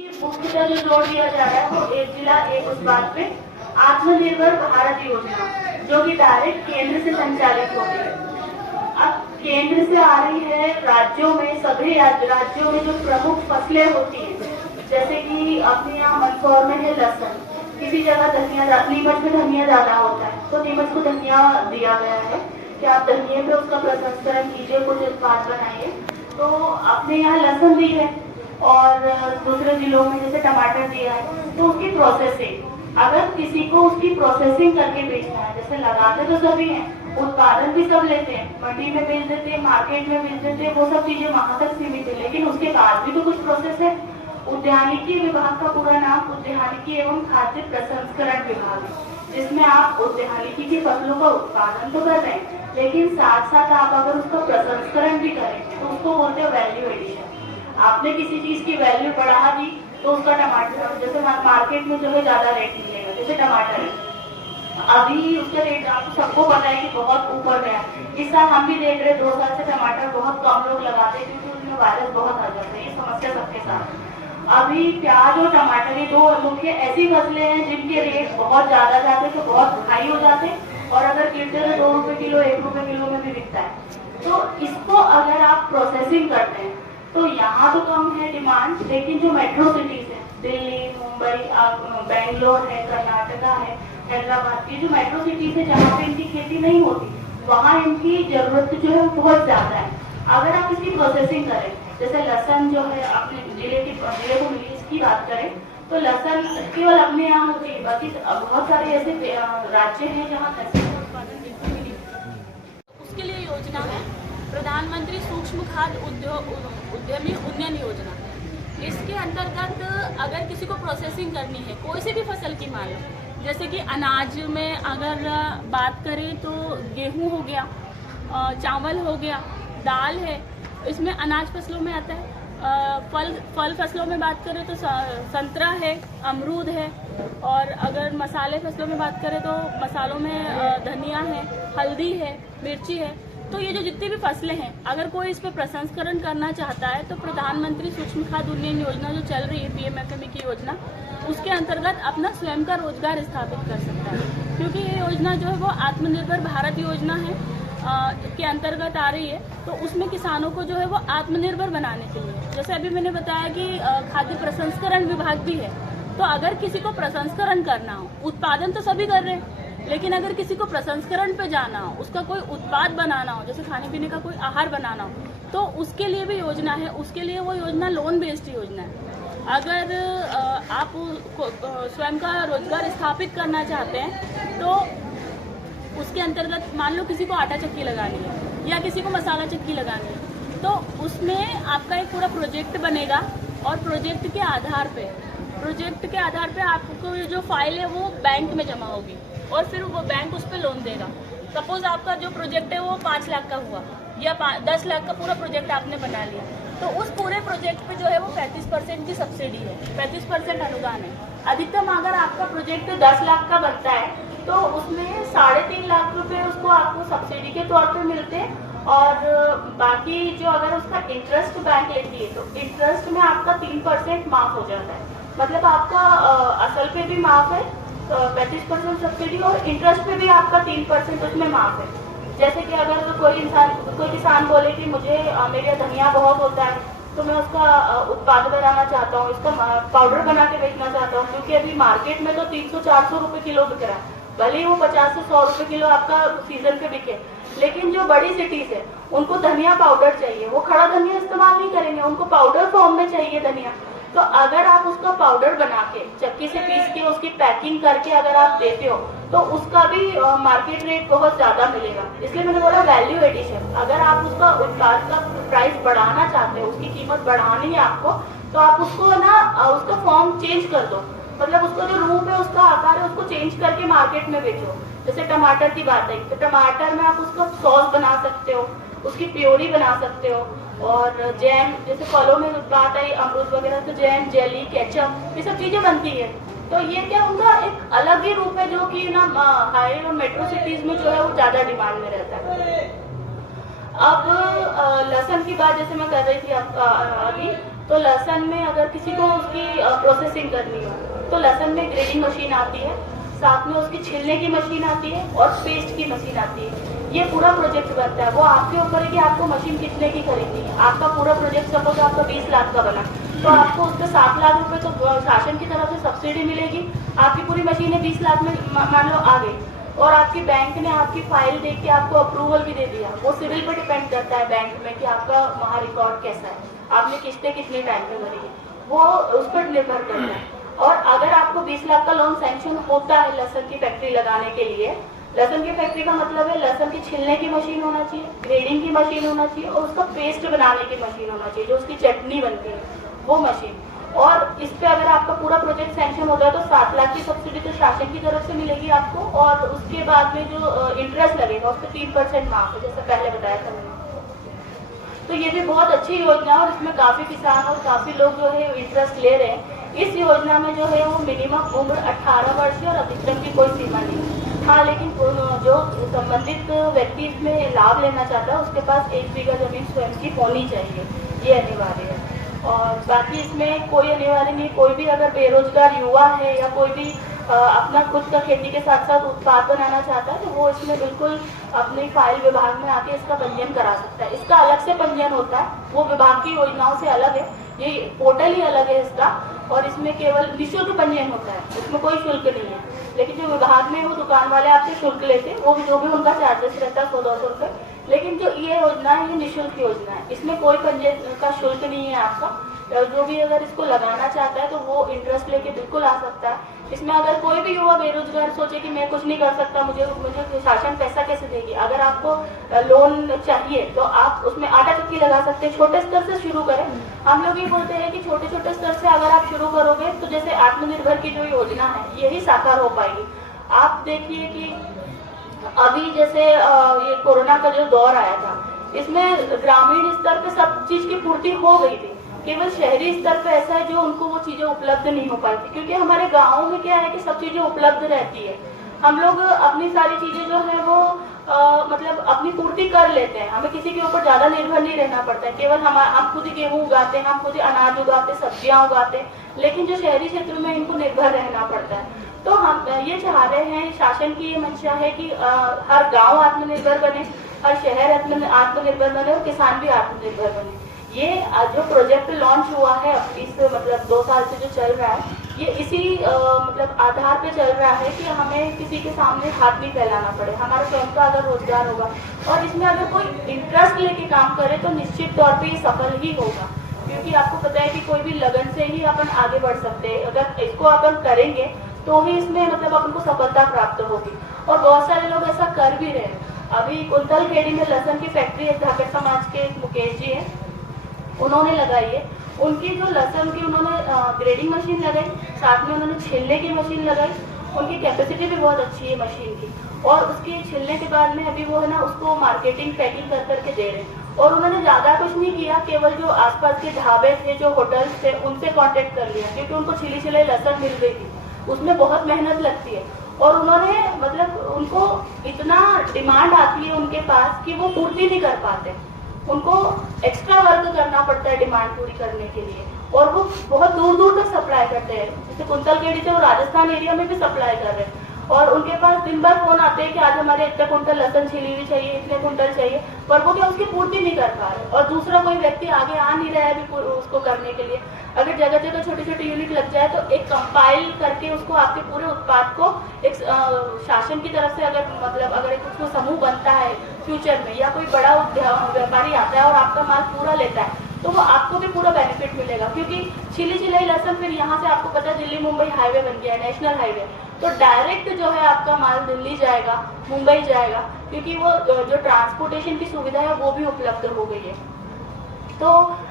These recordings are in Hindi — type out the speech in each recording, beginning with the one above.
मुख्यतः जो जोर दिया जा रहा है वो एक जिला एक उत्पाद पे आत्मनिर्भर भारत योजना, जो कि डायरेक्ट केंद्र से संचालित हो रही है। अब केंद्र से आ रही है राज्यों में, सभी राज्यों में जो प्रमुख फसलें होती हैं, जैसे कि अपने यहाँ मंदसौर में है लहसुन, किसी जगह धनिया, नीमच में धनिया ज्यादा होता है तो नीमच को धनिया दिया गया है कि आप धनिया पे उसका प्रसंस्करण कीजिए, कुछ उत्पाद बनाइए। तो अपने यहाँ लहसुन भी है और दूसरे जिलों में जैसे टमाटर दिया है, तो उसकी प्रोसेसिंग, अगर किसी को उसकी प्रोसेसिंग करके बेचना है, जैसे लगाते तो सभी हैं, उत्पादन भी सब लेते हैं, मंडी में बेच देते हैं, मार्केट में बेच देते हैं, वो सब चीजें वहां तक सीमित है, लेकिन उसके बाद भी तो कुछ प्रोसेस है। उद्यानिकी विभाग का पूरा नाम उद्यानिकी एवं खाद्य प्रसंस्करण विभाग है, जिसमें आप उद्यानिकी की फसलों का उत्पादन तो कर रहे हैं, लेकिन साथ साथ आप अगर उसका प्रसंस्करण भी करेंगे तो उसको बोलते हैं वैल्यू एडिशन। आपने किसी चीज की वैल्यू बढ़ा दी तो उसका टमाटर, जैसे मार्केट में जो है ज्यादा रेट मिलेगा, जैसे टमाटर है अभी उसका रेट आपको सबको पता है कि बहुत ऊपर गया। इस साल हम भी देख रहे 2 साल से टमाटर बहुत कम लोग लगाते हैं क्योंकि उसमें वायरस बहुत आ जाता है, ये समस्या सबके साथ। अभी प्याज और टमाटर ये 2 मुख्य ऐसी फसलें हैं जिनके रेट बहुत ज्यादा जाते हैं, तो बहुत हाई हो जाते हैं, और अगर गिरते तो 2 रुपए किलो 1 रुपए किलो में भी बिकता है। तो इसको अगर आप प्रोसेसिंग करते हैं तो यहाँ तो कम है डिमांड, लेकिन जो मेट्रो सिटीज है, दिल्ली, मुंबई, बेंगलोर है, कर्नाटका है, हैदराबाद, ये जो मेट्रो सिटीज है जहाँ पे इनकी खेती नहीं होती, वहाँ इनकी जरूरत जो है बहुत ज्यादा है। अगर आप इसकी प्रोसेसिंग करें, जैसे लहसुन जो है अपने जिले को मिली, इसकी बात करें तो लहसुन केवल अपने यहाँ होती है, बाकी बहुत सारे ऐसे राज्य हैं जहाँ लहसुन का उत्पादन बिल्कुल भी नहीं। उसके लिए योजना है प्रधानमंत्री सूक्ष्म खाद्य उद्यमी उन्नयन योजना। इसके अंतर्गत अगर किसी को प्रोसेसिंग करनी है कोई सी भी फसल की, मान लो जैसे कि अनाज में अगर बात करें तो गेहूं हो गया, चावल हो गया, दाल है, इसमें अनाज फसलों में आता है। फल फसलों में बात करें तो संतरा है, अमरूद है, और अगर मसाले फसलों में बात करें तो मसालों में धनिया है, हल्दी है, मिर्ची है। तो ये जो जितनी भी फसलें हैं, अगर कोई इस पर प्रसंस्करण करना चाहता है तो प्रधानमंत्री सूक्ष्म खाद्य उन्नयन योजना जो चल रही है, पीएमएफएमई की योजना, उसके अंतर्गत अपना स्वयं का रोजगार स्थापित कर सकता है। क्योंकि ये योजना जो है वो आत्मनिर्भर भारत योजना है के अंतर्गत आ रही है, तो उसमें किसानों को जो है वो आत्मनिर्भर बनाने के लिए, जैसे अभी मैंने बताया कि खाद्य प्रसंस्करण विभाग भी है, तो अगर किसी को प्रसंस्करण करना हो, उत्पादन तो सभी कर रहे हैं, लेकिन अगर किसी को प्रसंस्करण पे जाना हो, उसका कोई उत्पाद बनाना हो, जैसे खाने पीने का कोई आहार बनाना हो, तो उसके लिए भी योजना है। उसके लिए वो योजना लोन बेस्ड योजना है। अगर आप स्वयं का रोजगार स्थापित करना चाहते हैं तो उसके अंतर्गत मान लो किसी को आटा चक्की लगानी है या किसी को मसाला चक्की लगानी है, तो उसमें आपका एक पूरा प्रोजेक्ट बनेगा, और प्रोजेक्ट के आधार पे आपको जो फाइल है वो बैंक में जमा होगी, और फिर वो बैंक उस पर लोन देगा। सपोज आपका जो प्रोजेक्ट है वो 5 लाख का हुआ या 10 लाख का पूरा प्रोजेक्ट आपने बना लिया, तो उस पूरे प्रोजेक्ट पे जो है वो 35% की सब्सिडी है, 35% अनुदान है। अधिकतम अगर आपका प्रोजेक्ट 10 लाख का बनता है तो उसमें 3.5 लाख रुपए उसको आपको सब्सिडी के तौर पे मिलते हैं, और बाकी जो अगर उसका इंटरेस्ट बैंक लेती है तो इंटरेस्ट में आपका 3% माफ हो जाता है। मतलब आपका असल पे भी माफ है 35% सब्सिडी, और इंटरेस्ट पे भी आपका 3% उसमें माफ है। जैसे कि अगर कोई किसान बोले कि मुझे मेरा धनिया बहुत होता है तो मैं उसका उत्पाद बनाना चाहता हूँ, इसका पाउडर बना के बेचना चाहता हूँ, क्योंकि अभी मार्केट में तो 300-400 रुपए किलो बिक रहा है, भले ही वो 50 से 100 रुपए किलो आपका सीजन पे बिके, लेकिन जो बड़ी सिटीज है उनको धनिया पाउडर चाहिए, वो खड़ा धनिया इस्तेमाल नहीं करेंगे, उनको पाउडर फॉर्म में चाहिए धनिया। तो अगर आप उसका पाउडर बना के चक्की से पीस के उसकी पैकिंग करके अगर आप देते हो तो उसका भी मार्केट रेट बहुत ज्यादा मिलेगा। इसलिए मैंने बोला वैल्यू एडिशन। अगर आप उसका उत्पाद का प्राइस बढ़ाना चाहते हो, उसकी कीमत बढ़ानी है आपको, तो आप उसको ना उसका फॉर्म चेंज कर दो, मतलब उसका जो रूप है, उसका आकार है, उसको चेंज करके मार्केट में बेचो। जैसे टमाटर की बात आई तो टमाटर में आप उसका सॉस बना सकते हो, उसकी प्योरी बना सकते हो, और जैम, जैसे फलों में बात आई अमरूद वगैरह, तो जैम, जेली, केचप, ये सब चीजें बनती है। तो ये क्या उनका एक अलग ही रूप है जो कि ना हाई और मेट्रो सिटीज में जो है वो ज्यादा डिमांड में रहता है। अब लहसुन की बात जैसे मैं कर रही थी अभी, तो लहसुन में अगर किसी को उसकी प्रोसेसिंग करनी हो तो लहसुन में ग्रेडिंग मशीन आती है, साथ में उसकी छिलने की मशीन आती है और पेस्ट की मशीन आती है। ये पूरा प्रोजेक्ट बनता है, वो आपके ऊपर है कि आपको मशीन कितने की खरीदनी है। आपका पूरा प्रोजेक्ट सपोज आपका 20 लाख का बना तो आपको उस पर 7 लाख रुपए तो शासन की तरफ से सब्सिडी मिलेगी। आपकी पूरी मशीनें 20 लाख में मान लो आ गई और आपकी बैंक ने आपकी फाइल देख के आपको अप्रूवल भी दे दिया। वो सिविल पे डिपेंड करता है बैंक में कि आपका वहाँ रिकॉर्ड कैसा है, आपने किस्तें कितने टाइम में भरी है, वो उस पर निर्भर करता है। और अगर आपको 20 लाख का लोन सैंक्शन होता है लहसुन की फैक्ट्री लगाने के लिए, लहसुन की फैक्ट्री का मतलब है लहसुन की छिलने की मशीन होना चाहिए, ग्रेडिंग की मशीन होना चाहिए और उसका पेस्ट बनाने की मशीन होना चाहिए, जो उसकी चटनी बनती है वो मशीन। और इस पे अगर आपका पूरा प्रोजेक्ट सैंक्शन होता है तो 7 लाख की सब्सिडी तो शासन की तरफ से मिलेगी आपको, और उसके बाद में जो इंटरेस्ट लगेगा उस पर 3% माफ है, जैसे पहले बताया था मैंने। तो ये भी बहुत अच्छी योजना है और इसमें काफी किसान और काफी लोग जो है इंटरेस्ट ले रहे हैं। इस योजना में जो है वो मिनिमम उम्र 18 वर्ष है और अधिकतम की कोई सीमा नहीं है। हाँ, लेकिन जो संबंधित व्यक्ति इसमें लाभ लेना चाहता है उसके पास 1 बीघा जमीन स्वयं की होनी चाहिए, ये अनिवार्य है। और बाकी इसमें कोई अनिवार्य नहीं, कोई भी अगर बेरोजगार युवा है या कोई भी अपना खुद का खेती के साथ साथ उत्पाद बनाना चाहता है तो वो इसमें बिल्कुल अपनी फाइल विभाग में आके इसका पंजीयन करा सकता है। इसका अलग से पंजीयन होता है, वो विभाग की योजनाओं से अलग है, ये पोर्टल ही अलग है इसका, और इसमें केवल निःशुल्क पंजीयन होता है, इसमें कोई शुल्क नहीं है। लेकिन जो विभाग में वो दुकान वाले आपसे शुल्क लेते हैं, वो जो भी उनका चार्जेस रहता है 100-200 रुपये। लेकिन जो ये योजना है ये निःशुल्क योजना है, इसमें कोई पंजीयन का शुल्क नहीं है आपका। जो भी अगर इसको लगाना चाहता है तो वो इंटरेस्ट लेके बिल्कुल आ सकता है। इसमें अगर कोई भी युवा बेरोजगार सोचे कि मैं कुछ नहीं कर सकता, मुझे शासन पैसा कैसे देगी, अगर आपको लोन चाहिए तो आप उसमें आटा चक्की लगा सकते हैं। छोटे स्तर से शुरू करें। हम लोग ये बोलते हैं कि छोटे छोटे स्तर से अगर आप शुरू करोगे तो जैसे आत्मनिर्भर की जो योजना है यही साकार हो पाएगी। आप देखिए कि अभी जैसे ये कोरोना का जो दौर आया था, इसमें ग्रामीण स्तर पे सब चीज की पूर्ति हो गई थी, केवल शहरी स्तर पे ऐसा है जो उनको वो चीजें उपलब्ध नहीं हो पाती, क्योंकि हमारे गाँव में क्या है कि सब चीजें उपलब्ध रहती है। हम लोग अपनी सारी चीजें जो है वो मतलब अपनी पूर्ति कर लेते हैं, हमें किसी के ऊपर ज्यादा निर्भर नहीं रहना पड़ता है। केवल हम खुद ही गेहूं उगाते हैं, हम खुद ही अनाज उगाते, सब्जियां उगाते हैं, लेकिन जो शहरी क्षेत्र में इनको निर्भर रहना पड़ता है। तो हम ये चाह रहे हैं, शासन की ये मंशा है कि हर गाँव आत्मनिर्भर बने, हर शहर आत्मनिर्भर बने और किसान भी आत्मनिर्भर बने। ये जो प्रोजेक्ट लॉन्च हुआ है इस मतलब 2 साल से जो चल रहा है, ये इसी मतलब आधार पे चल रहा है कि हमें किसी के सामने हाथ नहीं फैलाना पड़े, हमारा स्वयं का अगर रोजगार होगा और इसमें अगर कोई इंटरेस्ट लेके काम करे तो निश्चित तौर पे ये सफल ही होगा। क्योंकि आपको पता है कि कोई भी लगन से ही अपन आगे बढ़ सकते हैं, अगर इसको अपन करेंगे तो ही इसमें मतलब अपन को सफलता प्राप्त होगी। और बहुत सारे लोग ऐसा कर भी रहे हैं। अभी कुंतलखेड़ी में लहसुन की फैक्ट्री है, धाकड़ समाज के मुकेश जी है, उन्होंने लगाई है। उनकी जो लहसुन की उन्होंने ग्रेडिंग मशीन लगाई, साथ में उन्होंने छिलने की मशीन लगाई। उनकी कैपेसिटी भी बहुत अच्छी है मशीन की, और उसके छिलने के बाद में अभी वो है ना उसको मार्केटिंग पैकिंग कर करके दे रहे हैं। और उन्होंने ज्यादा कुछ नहीं किया, केवल जो आसपास के ढाबे थे, जो होटल्स थे, उनसे कांटेक्ट कर लिया, क्योंकि उनको छिली छिलाई लहसुन मिल गई थी। उसमें बहुत मेहनत लगती है और उन्होंने मतलब उनको इतना डिमांड आती है उनके पास कि वो पूर्ति नहीं कर पाते, उनको एक्स्ट्रा वर्क करना पड़ता है डिमांड पूरी करने के लिए, और वो बहुत दूर दूर तक सप्लाई करते हैं। जैसे कुंतलखेड़ी से वो राजस्थान एरिया में भी सप्लाई कर रहे हैं, और उनके पास दिन भर फोन आते हैं कि आज हमारे इतने कुंटल लहसुन छिली हुई चाहिए, इतने कुंटल चाहिए, पर वो क्या उसकी पूर्ति नहीं कर पा रहे, और दूसरा कोई व्यक्ति आगे आ नहीं रहा है अभी उसको करने के लिए। अगर जगह जगह छोटे छोटे यूनिट लग जाए तो एक कंपाइल करके उसको आपके पूरे उत्पाद को एक शासन की तरफ से अगर एक उसको समूह बनता है फ्यूचर में, या कोई बड़ा व्यापारी आता है और आपका माल पूरा लेता है, तो वो आपको भी पूरा बेनिफिट मिलेगा। क्योंकि छिली छिलाई लहसुन फिर यहाँ से आपको पता है दिल्ली मुंबई हाईवे बन गया है, नेशनल हाईवे, तो डायरेक्ट जो है आपका माल दिल्ली जाएगा, मुंबई जाएगा, क्योंकि वो जो ट्रांसपोर्टेशन की सुविधा है वो भी उपलब्ध हो गई है। तो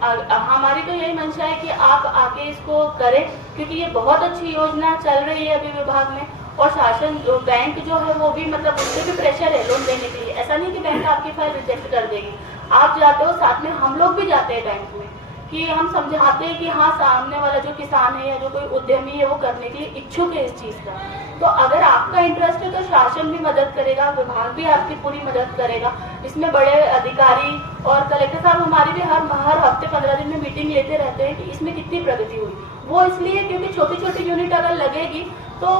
हमारी तो यही मंशा है कि आप आके इसको करें, क्योंकि ये बहुत अच्छी योजना चल रही है अभी विभाग में, और शासन जो बैंक जो है वो भी मतलब उससे भी प्रेशर है लोन देने के लिए। ऐसा नहीं कि बैंक आपकी फाइल रिजेक्ट कर देगी, आप जाते हो, साथ में हम लोग भी जाते हैं बैंक में, कि हम समझाते हैं कि हाँ सामने वाला जो किसान है या जो कोई उद्यमी है वो करने के लिए इच्छुक है इस चीज़ का। तो अगर आपका इंटरेस्ट है तो शासन भी मदद करेगा, विभाग भी आपकी पूरी मदद करेगा। इसमें बड़े अधिकारी और कलेक्टर साहब हमारी भी हर हफ्ते 15 दिन में मीटिंग लेते रहते हैं कि इसमें कितनी प्रगति हुई। वो इसलिए क्योंकि छोटी छोटी यूनिट अगर लगेगी तो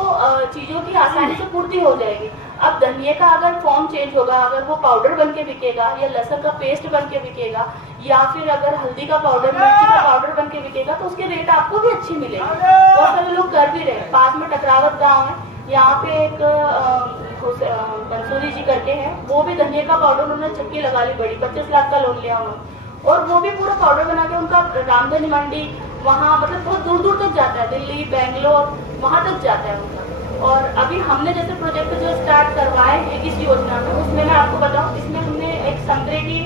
चीज़ों की आसानी से पूर्ति हो जाएगी। अब धनिये का अगर फॉर्म चेंज होगा, अगर वो पाउडर बन के बिकेगा या लहसुन का पेस्ट बन के बिकेगा या फिर अगर हल्दी का पाउडर, मिर्ची का पाउडर बन के बिकेगा तो उसके रेट आपको भी अच्छी मिलेगी। बहुत सारे लोग कर भी रहे हैं। पास में टकरावत गाँव है, यहाँ पे एक बंसोरी जी करके है, वो भी धनिये का पाउडर उन्होंने चक्की लगा ली बड़ी, 25 लाख का लोन लिया उन्होंने और वो भी पूरा पाउडर बना के उनका रामधनी मंडी वहाँ मतलब बहुत दूर दूर तक जाता है, दिल्ली बेंगलोर वहाँ तक जाता है उनका। और अभी हमने जैसे प्रोजेक्ट जो स्टार्ट करवाए हैं इस योजना में, उसमें मैं आपको बताऊं, इसमें हमने एक संतरे की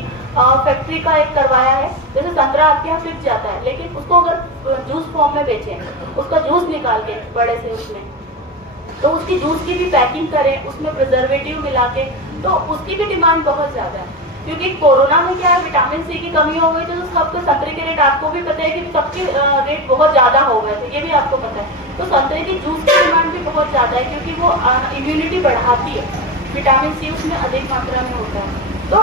फैक्ट्री का एक करवाया है। जैसे संतरा आपके यहाँ बिक जाता है लेकिन उसको अगर जूस फॉर्म में बेचें, उसका जूस निकाल के बड़े से उसमें, तो उसकी जूस की भी पैकिंग करें, उसमें प्रिजर्वेटिव मिला के, तो उसकी भी डिमांड बहुत ज़्यादा है। क्योंकि कोरोना में क्या है, विटामिन सी की कमी हो गई थी तो सबके संतरे के रेट आपको भी पता है कि सबके रेट बहुत ज़्यादा हो गए थे, ये भी आपको पता है। तो संतरे की जूस की डिमांड भी बहुत ज़्यादा है क्योंकि वो इम्यूनिटी बढ़ाती है, विटामिन सी उसमें अधिक मात्रा में होता है। तो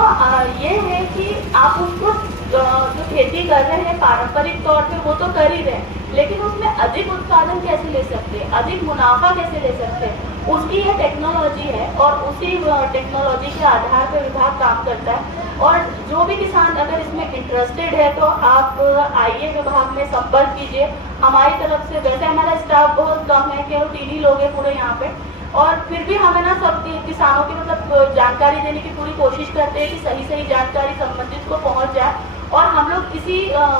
ये है कि आप उसको जो खेती कर रहे हैं पारंपरिक तौर पे वो तो कर ही रहे हैं, लेकिन उसमें अधिक उत्पादन कैसे ले सकते हैं, अधिक मुनाफा कैसे ले सकते हैं, उसकी ये टेक्नोलॉजी है और उसी टेक्नोलॉजी के आधार पर विभाग काम करता है। और जो भी किसान अगर इसमें इंटरेस्टेड है तो आप आइए, विभाग में संपर्क कीजिए। हमारी तरफ से वैसे हमारा स्टाफ बहुत कम है, केवल 3 ही लोग हैं पूरे यहाँ पे, और फिर भी हमें ना सब किसानों की मतलब जानकारी देने की पूरी कोशिश करते हैं कि सही सही जानकारी संबंधित को पहुँच जाए। और हम लोग इसी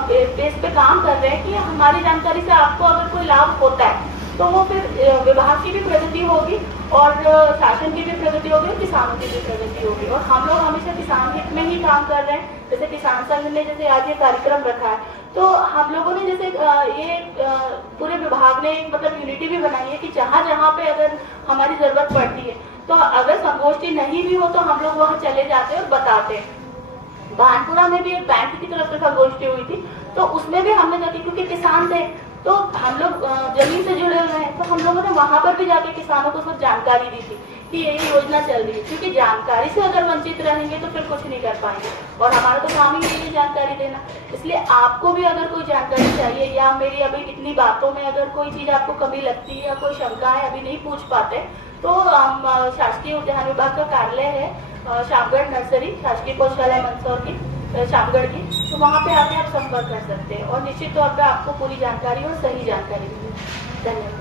बेस पे काम कर रहे हैं कि हमारी जानकारी से आपको अगर कोई लाभ होता है तो वो फिर विभाग की भी प्रगति होगी और शासन की भी प्रगति होगी और किसानों की भी प्रगति होगी। और हम लोग हमेशा किसान हित में ही काम कर रहे हैं। जैसे किसान संघ ने जैसे आज ये कार्यक्रम रखा है तो हम लोगों ने जैसे ये पूरे विभाग ने मतलब यूनिटी भी बनाई है कि जहाँ जहाँ पे अगर हमारी जरूरत पड़ती है तो अगर संगोष्ठी नहीं भी हो तो हम लोग वहाँ चले जाते हैं और बताते हैं। भानपुरा में भी एक बैंक की तरफ से संगोष्ठी हुई थी तो उसमें भी हमने जाके, क्योंकि किसान थे तो हम लोग जमीन से जुड़े हुए हैं, तो हम लोगों ने वहाँ पर भी जाके किसानों को सब जानकारी दी थी कि ये योजना चल रही है। क्योंकि जानकारी से अगर वंचित रहेंगे तो फिर कुछ नहीं कर पाएंगे और हमारा तो काम ही यही है जानकारी देना। इसलिए आपको भी अगर कोई जानकारी चाहिए या मेरी अभी इतनी बातों में अगर कोई चीज़ आपको कमी लगती है या कोई शंका है अभी नहीं पूछ पाते तो शासकीय उद्यान विभाग का कार्यालय है शामगढ़ नर्सरी, शासकीय पौधशाला मंदसौर की शामगढ़ की, तो वहाँ पे आके आप संपर्क कर सकते हैं और निश्चित तौर पे आपको पूरी जानकारी और सही जानकारी मिलेगी। धन्यवाद।